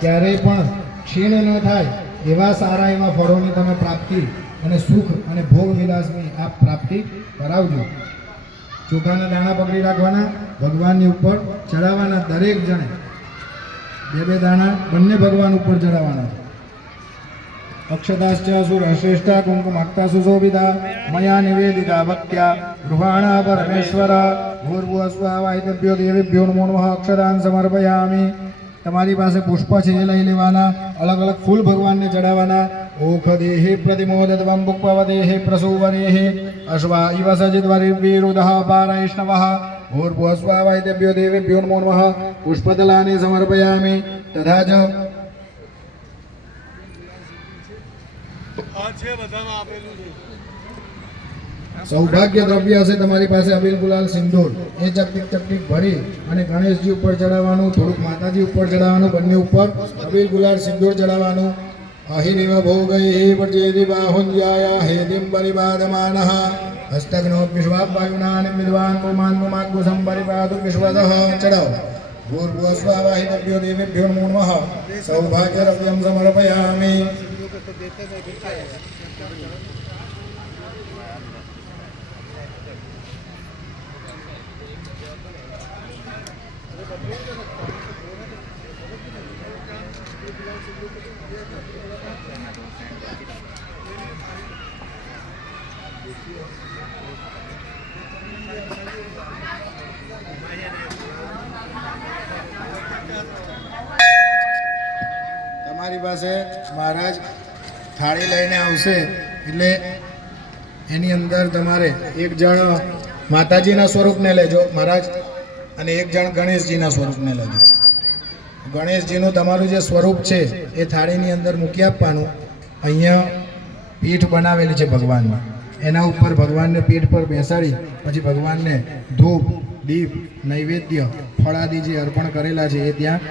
ક્યારેય પણ ક્ષીણ ન થાય એવા સારા એવા ફળોની તમે પ્રાપ્તિ અને સુખ અને ભોગ વિલાસની આપ પ્રાપ્તિ કરાવજો. ચોખાના દાણા પકડી રાખવાના, ભગવાનની ઉપર ચડાવવાના. દરેક જણે બે દાણા બંને ભગવાન ઉપર ચડાવવાના. અક્ષતાશ્ચ સુરશ્રેષ્ઠા કુંકુમાક્તા સુશોભિતા મયા નિવેદિતા ભક્ત્યા ગૃહાણા પરમેશ્વર ભૂર્ભુવસ્વાવાહિતભ્યો દેવેભ્યો નમો નમઃ. અક્ષતાન સમર્પયામિ. તમારી પાસે પુષ્પ છે એ લઈ લેવાના. અલગ અલગ ફૂલ ભગવાનને ચડાવવાના. ઓખદેહે પ્રતિમોદતવં પુષ્પવદેહે પ્રસુવદેહે અશ્વા ઇવ સજિદ્વરિર્વિરુદઃ પારૈષ્ણવઃ ભૂર્ભુવસ્વાવાહિતભ્યો દેવેભ્યો નમો નમઃ. પુષ્પદલાને સમર્પયામિ. તથા જ સૌભાગ્ય દ્રવ્ય હશે તમારી પાસે, અબીલ ગુલાલ સિંદૂર, એ ચકટીક ભરી અને ગણેશજી ઉપર ચડાવવાનું, થોડુંક માતાજી ઉપર ચડાવવાનું, બંને ઉપર અબીલ ગુલાલ સિંદૂર ચડાવવાનું. અહિરિવ ભોગૈ વર્જેદિ બાહુંજ્યાય હેદિમ પરિપાદમાનઃ હસ્તગ્નો વિશ્વાવાયુનાનિ વિદ્વાન પુમાન પુમાગ્ગુ સંપરિપાદુ વિશ્વદઃ. ચડાવો. ભૂર્ભુવસ્વાવાહિતભ્યો દેવેભ્યો નમો નમઃ. સૌભાગ્ય દ્રવ્યમ સમર્પયામિ. તમારી પાસે મહારાજ થાળી લઈને આવશે એટલે એની અંદર તમારે એક જણ માતાજીના સ્વરૂપને લેજો મહારાજ, અને એક જણ ગણેશજીના સ્વરૂપને લેજો. ગણેશજીનું તમારું જે સ્વરૂપ છે એ થાળીની અંદર મૂકી આપવાનું. અહીંયા પીઠ બનાવેલી છે ભગવાનની, એના ઉપર ભગવાનને પીઠ પર બેસાડી પછી ભગવાનને ધૂપ દીપ નૈવેદ્ય ફળાદી જે અર્પણ કરેલા છે એ ત્યાં